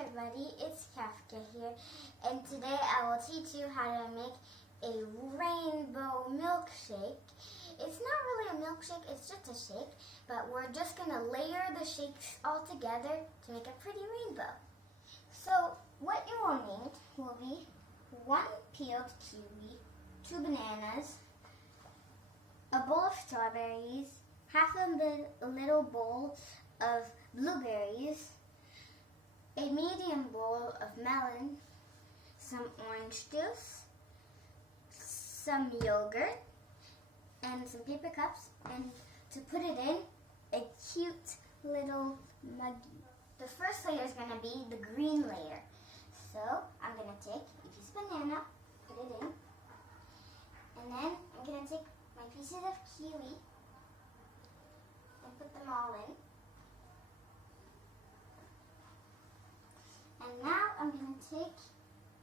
everybody, it's Kafka here, and today I will teach you how to make a rainbow milkshake. It's not really a milkshake, it's just a shake, but we're just going to layer the shakes all together to make a pretty rainbow. So what you will need will be 1 peeled kiwi, 2 bananas, a bowl of strawberries, half a little bowl of blueberries, a medium bowl of melon, some orange juice, some yogurt, and some paper cups, and to put it in, a cute little muggy. The first layer is going to be the green layer. So I'm going to take a piece of banana, put it in, and then I'm going to take my pieces of kiwi and put them all in. And now I'm going to take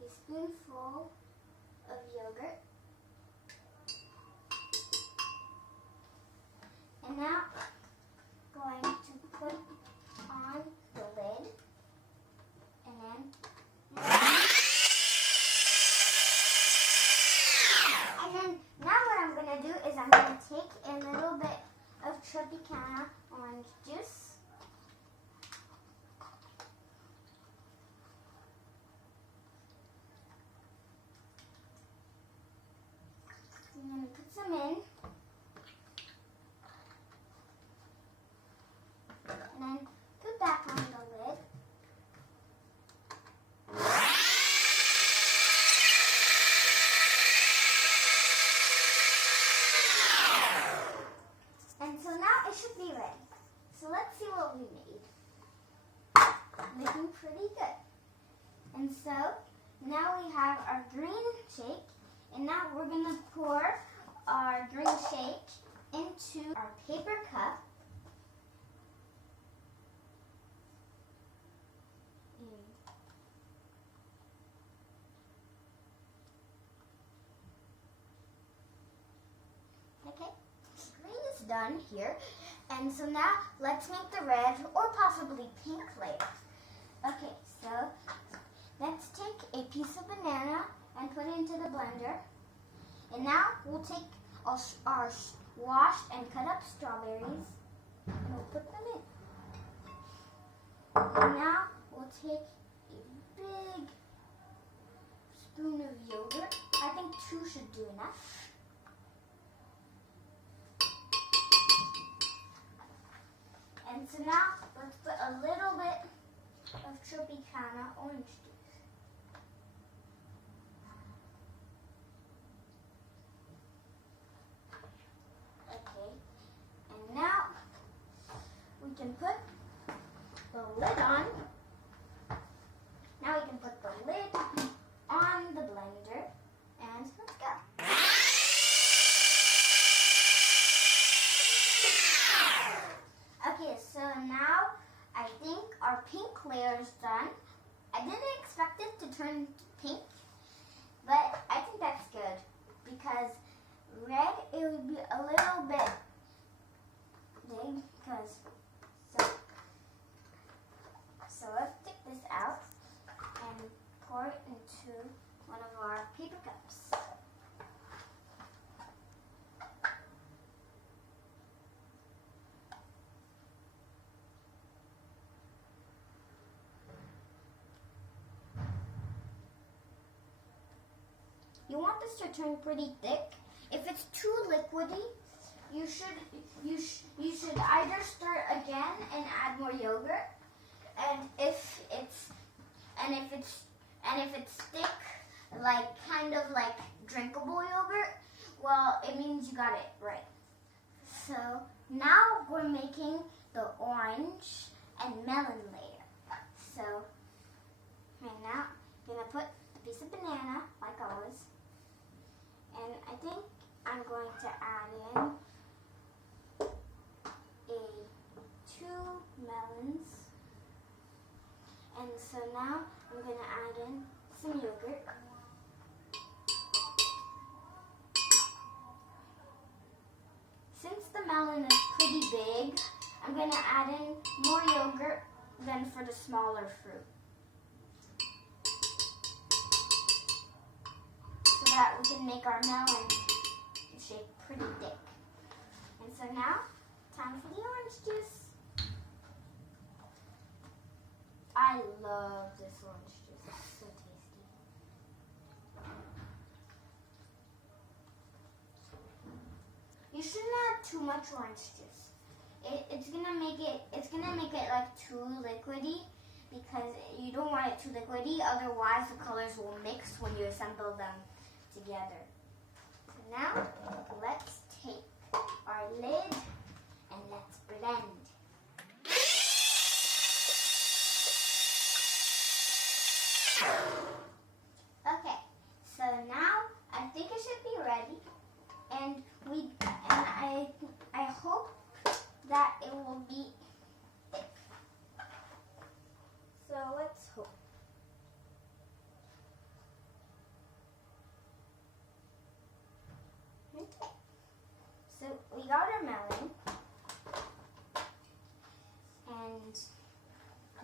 a spoonful of yogurt. And now I'm going to put on the lid. And then now what I'm going to do is I'm going to take a little bit of Tropicana orange juice. I'm going to put some in, and then put back on the lid. And so now it should be ready. So let's see what we made. Looking pretty good. And so now we have our green shake. And now we're going to pour our green shake into our paper cup. Okay, green is done here. And so now let's make the red or possibly pink layer. Okay, so let's take a piece of banana and put it into the blender. And now we'll take our washed and cut up strawberries and we'll put them in. And now we'll take a big spoon of yogurt. I think 2 should do enough. And so now let's put a little bit of Tropicana orange juice. We can put the lid on. Now we can put the lid on the blender and let's go. Okay, so now I think our pink layer is done. I didn't expect it to turn pink, but I think that's good because red, it would be a little bit big because so let's take this out and pour it into one of our paper cups. You want this to turn pretty thick. If it's too liquidy, you should either stir again and add more yogurt, and if it's thick, like kind of like drinkable yogurt, well, it means you got it right. So now we're making the orange and melon layer. So right now I'm gonna put a piece of banana like always, and I think I'm going to add in 2 melons, and so now I'm going to add in some yogurt. Since the melon is pretty big, I'm going to add in more yogurt than for the smaller fruit. that we can make our melon shake pretty thick. And so now, time for the orange juice. I love this orange juice. It's so tasty. You shouldn't add too much orange juice. It's gonna make it like too liquidy, because you don't want it too liquidy. Otherwise, the colors will mix when you assemble them together. So now, let's take our lid and let's blend. Okay, so now I think it should be ready, and I hope that it will be thick. So let's hope. Okay, so we got our melon, and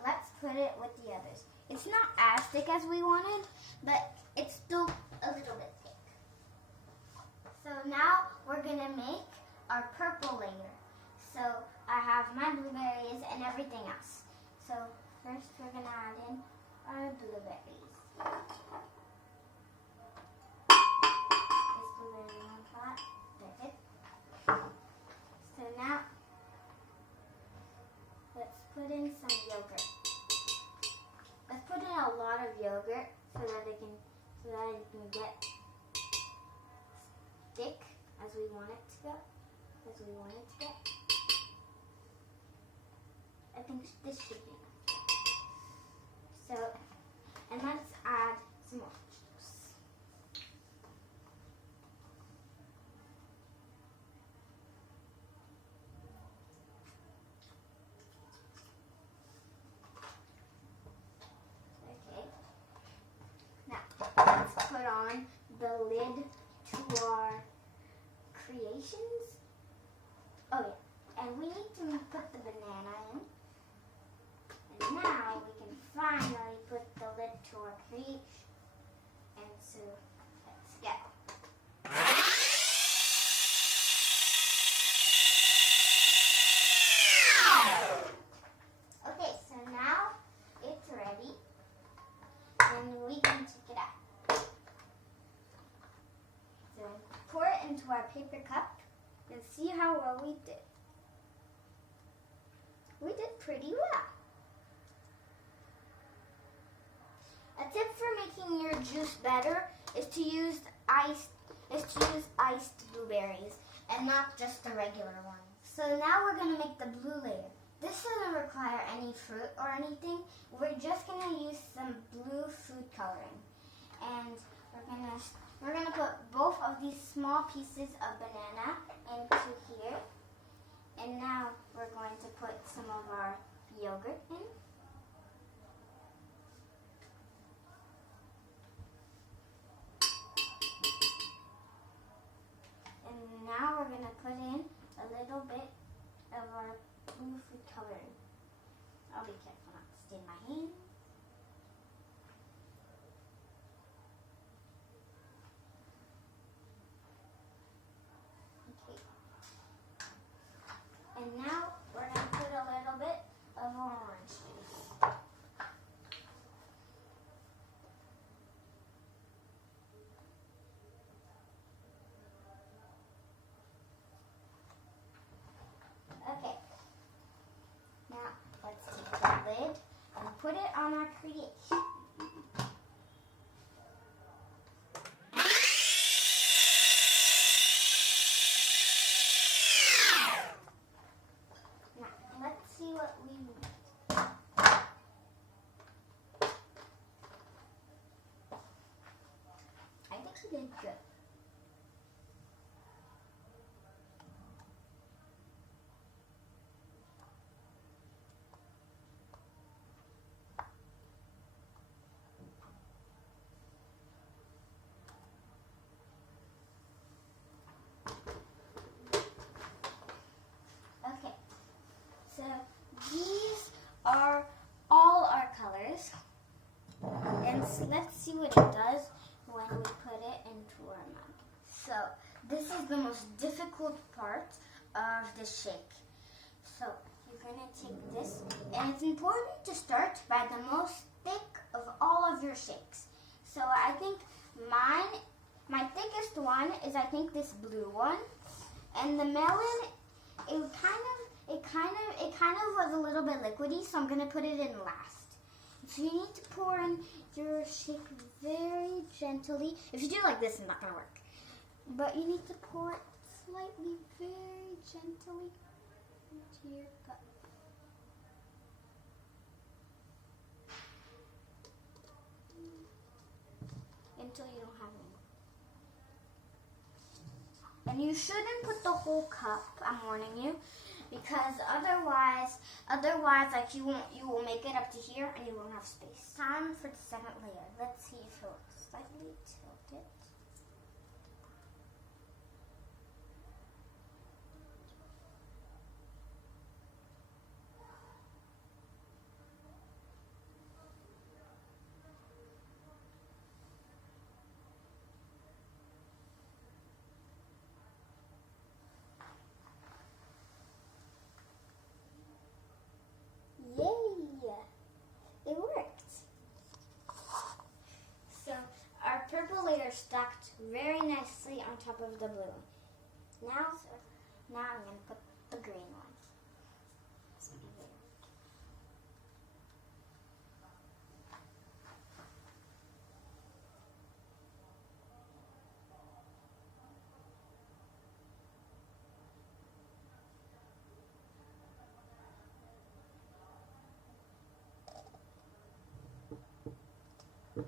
let's put it with the others. It's not as thick as we wanted, but it's still a little bit thick. So now we're gonna make our purple layer. So I have my blueberries and everything else. So first we're gonna add in our blueberries. This blueberry one pot. Perfect. So now let's put in some yogurt. Let's put in a lot of yogurt so that it can get thick as we want it to go. I think this should be enough. So, and let's add some orange juice. Okay. Now, let's put on the lid to our creations. Oh yeah, and we need to put the banana in. And now we can finally put the lid to our creation. And so, let's go. Okay, so now it's ready. And we can take it out. So, pour it into our paper cup and see how well we did. We did pretty well. A tip for making your juice better is to use iced blueberries and not just the regular ones. So now we're gonna make the blue layer. This doesn't require any fruit or anything. We're just gonna use some blue food coloring, and we're gonna put both of these small pieces of banana into here. And now we're going to put some of our yogurt in. And now we're going to put in a little bit of our blue food coloring. I'll be careful not to stain my hand. Okay. And now we're going to put a little bit of orange juice. Okay. Now let's take the lid and put it on our creation. Let's see what we need. I think we did good. Okay. So these are all our colors, and let's see what it does when we put it into So this is the most difficult part of the shake. So you're gonna take this, and it's important to start by the most thick of all of your shakes. So I think my thickest one is I think this blue one, and the melon, it kind of was a little bit liquidy, so I'm gonna put it in last. So you need to pour in your shake very gently. If you do it like this, it's not gonna work. But you need to pour it slightly, very gently into your cup. Until you don't have any more. And you shouldn't put the whole cup, I'm warning you, because otherwise like you will make it up to here and you won't have space. Time for the second layer. Let's see if it'll slightly tilt it. Yay! It worked. So our purple layer stacked very nicely on top of the blue. Now I'm going to put the green one.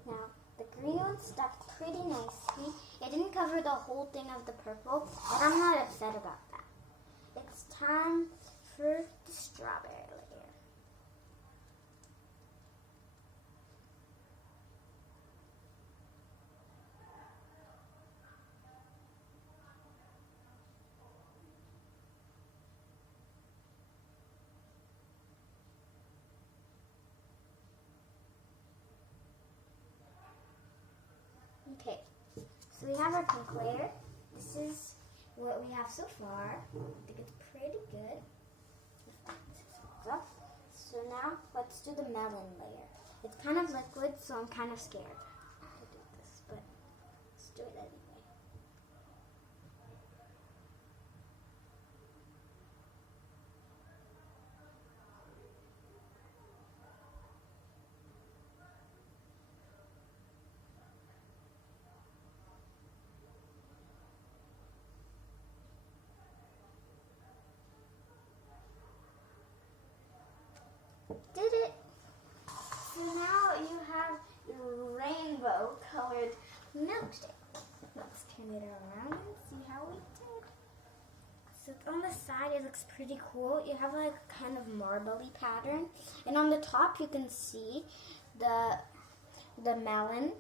Now, the green one stuck pretty nicely. It didn't cover the whole thing of the purple, but I'm not upset about that. It's time for the strawberry layer. Okay, so we have our pink layer. This is what we have so far. I think it's pretty good. So now let's do the melon layer. It's kind of liquid, so I'm kind of scared to do this, but let's do it anyway. Did it! So now you have your rainbow colored milkshake. Let's turn it around and see how we did. So on the side it looks pretty cool. You have like kind of marbly pattern. And on the top you can see the melon.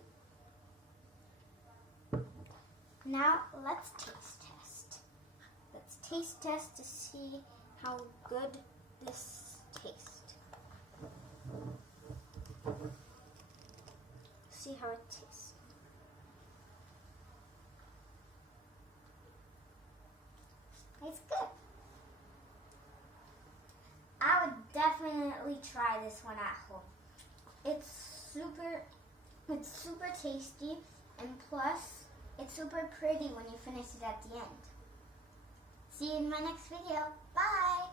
Now let's taste test. Let's taste test to see how good this tastes. See how it tastes. It's good. I would definitely try this one at home. It's super tasty, and plus it's super pretty when you finish it at the end. See you in my next video. Bye!